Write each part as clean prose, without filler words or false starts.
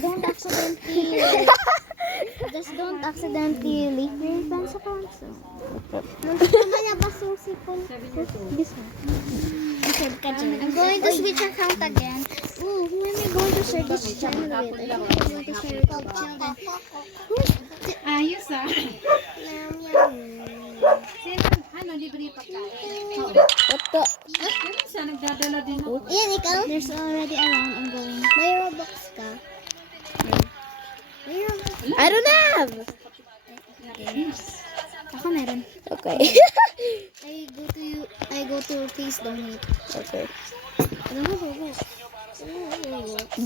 don't accidentally, just don't accidentally leak your pen sa console. Ano niya ba susipon? I'm going to switch account again. Ooh, who am I going to share this channel with? I think I'm going to share it with children. Ayos ah. Ano, libre pagkain. What the? Ganun siya, nagdadala din ako. Iyan, ikaw? There's already a round ongoing. May Robux ka? May Robux. I don't have. Ako meron. Okay. I go to please donate. Okay. I don't have Robux.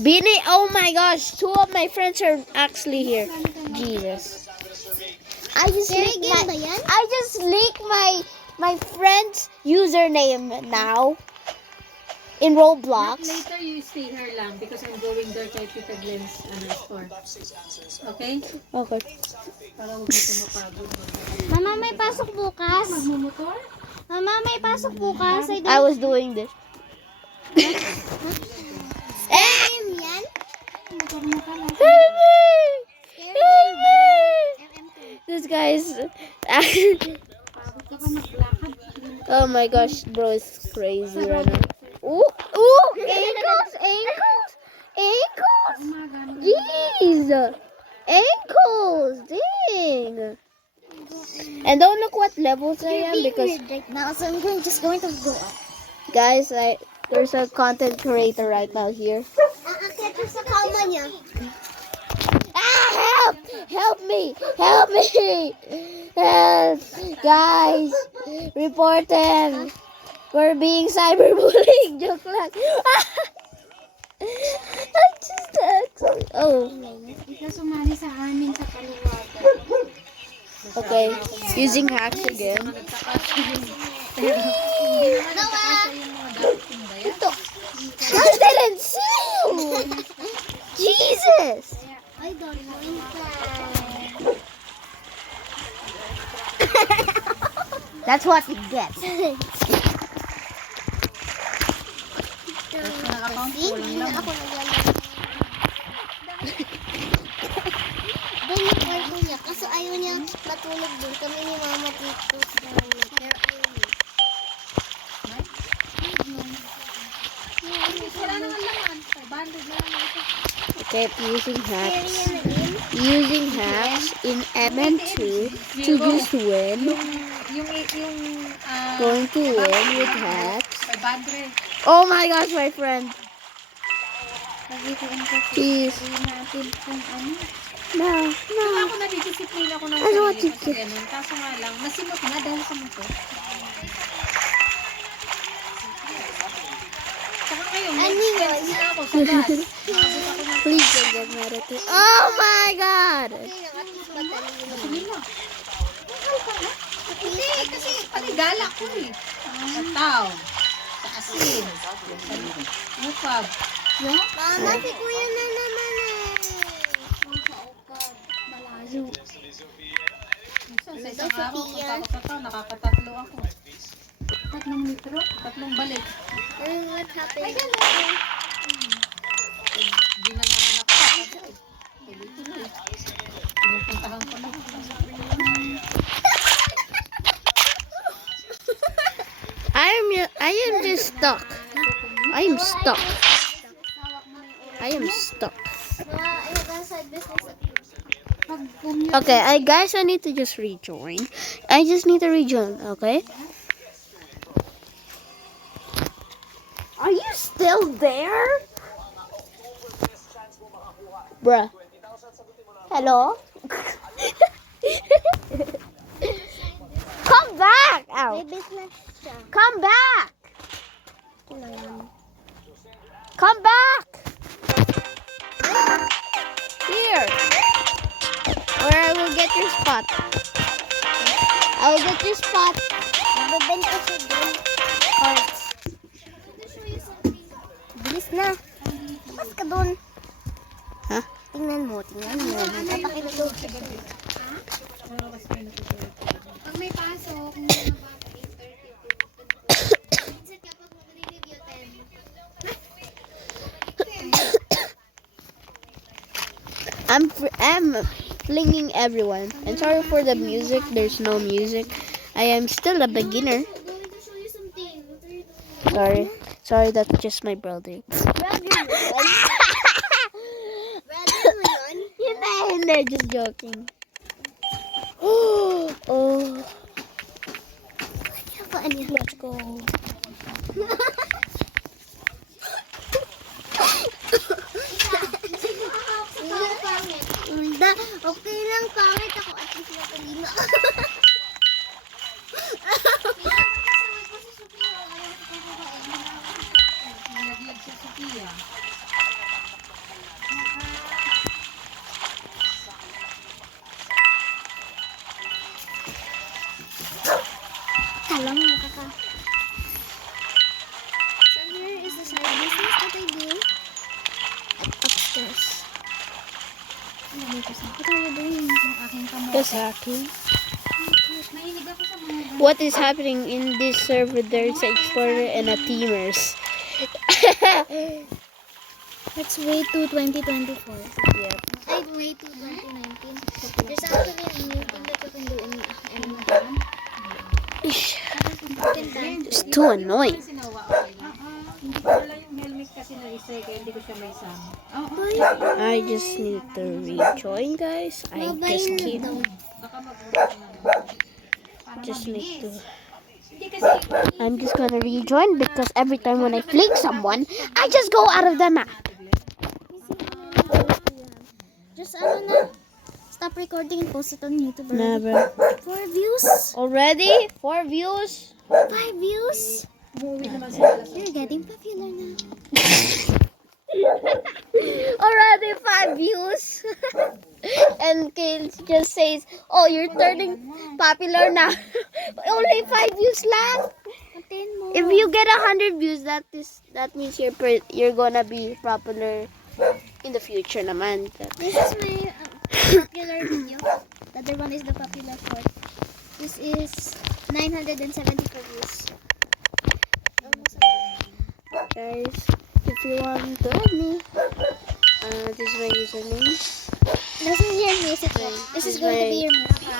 Beanie, oh my gosh, 2 of my friends are actually here. Jesus. I just leaked my friend's username now in Roblox. Later, you stay here lang because I'm going there kay Tita Glenn's store. Okay? Okay. Para huwag dito mapagod. Mama, may pasok bukas. Magmumotor? Mama, may pasok bukas. I was doing this. Yan? This guy's Pagod ka pa maglakad. oh my gosh, bro, it's crazy right now. Ooh, ankles. Jeez, ankles, dang. And don't look what levels I am because right now, so I'm just going to go up. guys, there's a content creator right now here. Aakyat ko sa kama niya. Ah, help me, help! Guys, report them. We're being cyberbullied. Joke lang. I just actually, oh, Ikaw sumali sa amin sa kaluwagan. okay. Using hacks again. I didn't see you. Jesus. I don't know. That's what you get. See? Hindi na ako naglalaro. Doon yung kwarto niya. Kaso ayaw niya matulog doon. Kami ni Mama dito sa namin. Pero ayaw niya. Wala naman laman. 500 lang ito. Okay, using Kaya hacks. yan na yun. Using hacks in MM2 to just win. Yung Going to win with hacks. 500. Oh my gosh, my friend. Please. Natin kung ano. No, Yung no. ako nadidisiplin ako ng Ano, what sarili you ko sa ganun. Kaso nga lang, nasimot nga dahil sa muto. Saka ngayon, Ano may yun? expense na ako sa gas. Maabot ako ng Please don't get mad at me. Oh my god. Okay lang, at least matalino. gasolina. Hindi, kasi panigala ko eh. Sa tao, sa asin, sa mukab. Mama, si Kuya na naman eh. Malayo. Minsan, sa isang araw, punta ako sa tao, nakakatatlo ako. 3 litro, 3 balik. What happened? Hindi na nanganak ko. Tuloy-tuloy. Pinupuntahan ko na. I am just stuck. I am stuck. I am stuck. Okay, guys, I need to just rejoin. I just need to rejoin, okay? Are you still there? Bruh. Hello? Come back! Ow. May business siya. Come back! Ito na yan. Come back! Here! Or I will get your spot. I will get your spot. Magbebenta siya doon. Cards. Bilis na. Tapas ka doon. Ha? Tingnan mo. Papakita doon. Pag may pasok, I'm flinging everyone. And sorry for the music. There's no music. I am still a beginner. I'm going to show you something. What are you doing? Sorry. That's just my brother. Hindi, just joking. Oh. Let's go. Okay lang, pangit ako at least natalino. Nalaglag si Sophia. Kala mo makaka. So here is the side business that I do upstairs. What are you doing? Yung aking kamay. What's happening? Mahilig ako sa mga What is happening in this server? There's an explorer and a teamers. Let's wait to 2024. Yep. I'd wait to 2019. There's actually a new thing that you can do in It's too annoying. sinawa. Okay lang. Hindi ko pala yung helmet kasi na isa kaya hindi ko siya may sama. I just need to rejoin, guys. I just keep. Baka mag-work na. Just need to. Hindi kasi I'm just gonna rejoin because every time when I fling someone, I just go out of the map. Just na. Stop recording and post it on YouTube. Never. 4 views. Already? 4 views? 5 views. umuwi naman sila. You're getting popular now. Already 5 views. And Kale just says, "Oh, you're turning popular now." Only 5 views left. 10 more. If you get 100 views, that means you're gonna be popular in the future, naman. This is my popular video. The other one is the popular short. This is 974 views. Guys, if you want to add me, this is my username. This is your music. This is going to be your music.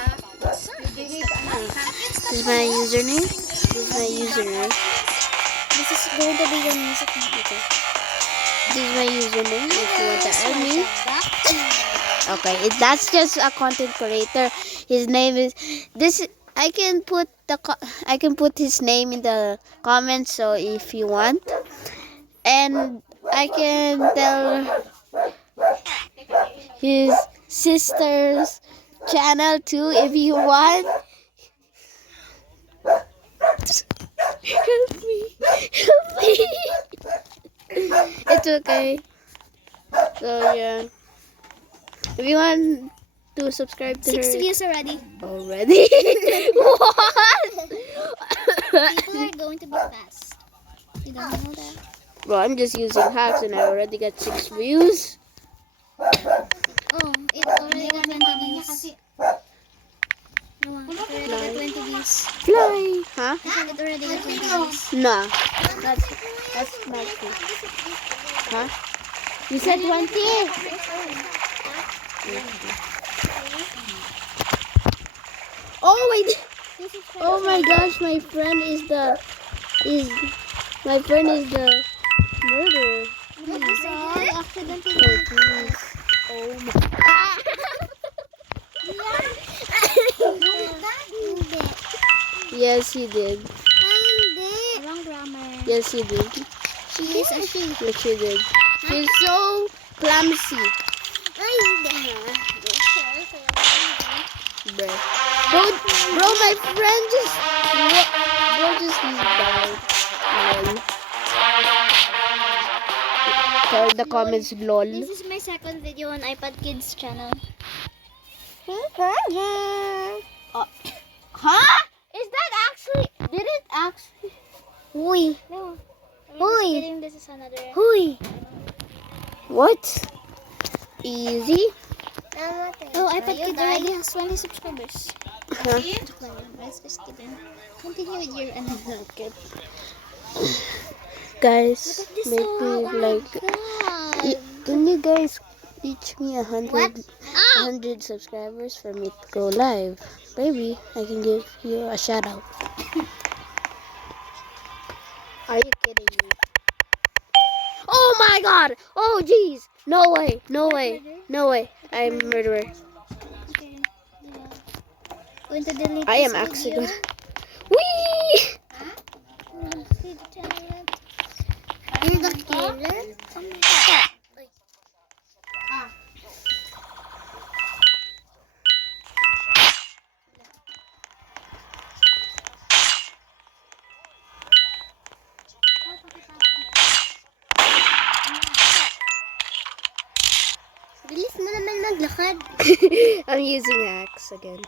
This is my username. This is my username. This is going to be your music. This is my username. If you want to add me, okay. That's just a content creator. His name is this. I can put his name in the comments. So if you want, and I can tell his sister's channel too if you want. Help me. Help me. It's okay. So yeah. If you want to subscribe to 6 her views already. already. What? People are going to be fast. You don't know that? Bro, I'm just using hacks and I already got 6 views. Oh, it already got 20 views. No, it already got 20 views. Fly. Huh? It already got 20 views. Nah. That's not true. Huh? You said 20? Oh wait. Oh my gosh, my friend is the murderer. What is all accidentally? Oh please. Oh my. Yes, he did. Wrong grammar. Yes, he did. She is a she. Yes, she did. She's so clumsy. Bro, my friend just died. Lol. Tell the comments, lol. This is my second video on iPad Kids channel. Huh? Is that actually? Did it actually? Huy. No. Huy. This is another. Huy. What? Easy. Oh, iPad Kids already has 20 subscribers. Huh? Let's just kidding. Continue with your another. Okay. Guys, make me like. God. Can you guys reach me 100 subscribers for me to go live. Maybe I can give you a shout out. Are you kidding me? Oh my god! Oh jeez! No way! No way! No way! I'm a murderer. Okay. Going to delete I am this actually video. good. Whee! You're the killer? Bilis mo naman maglakad. I'm using axe again.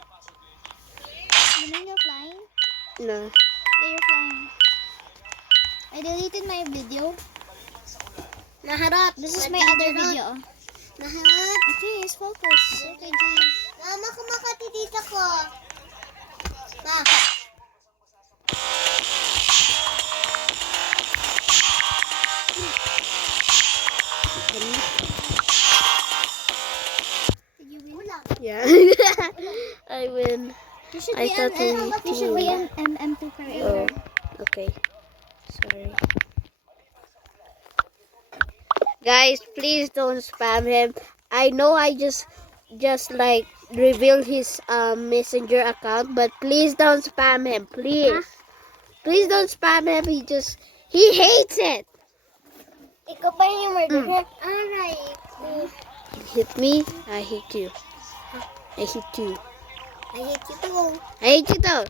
You mean you're flying? No. Yeah, you're flying. I deleted my video. Naharap. This is my other video. Naharap. Okay, just focus. Okay, Jeez. Mama, kumakati dito ko. Ma. Did you win? Yeah. I win. You should I be thought we you should be won. an MM2 Oh, creator. okay. Sorry. Guys, please don't spam him. I know I just like revealed his messenger account, but please don't spam him, please. Please don't spam him. He hates it. Ikaw pa yung murderer. Alright. Hit me, I hit you. I hit you. I hate you too. I hate you too.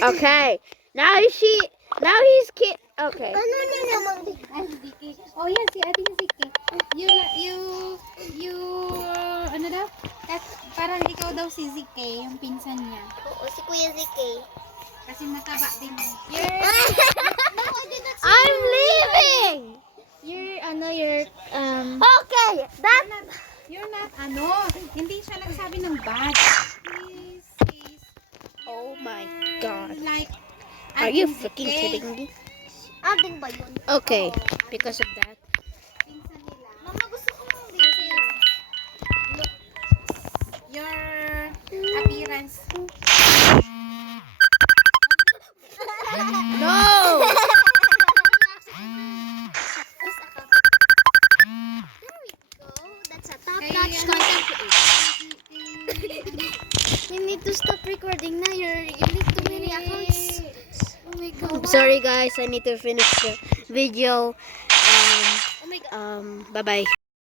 Okay. Now he's okay. Ano na naman? Oh yan, si ating Ziki. Ano daw? Parang ikaw daw si Ziki, yung pinsan niya. Oo, si Kuya Ziki. Kasi mataba din. No, I did not say I'm leaving. you're, Okay. You're not, hindi siya nagsabi ng bad. He says, Oh my God. like, Are you ating freaking Ziki. kidding me? ating ba yun? Okay. Because of that. Pinsan nila. Mama, gusto ko ng Kasi, look, your appearance. No. There we go. That's a Kaya top-notch yan. content creator. You need to stop recording na. You need too many accounts. Oh my God. Sorry guys, I need to finish the video. Oh my God. Bye bye.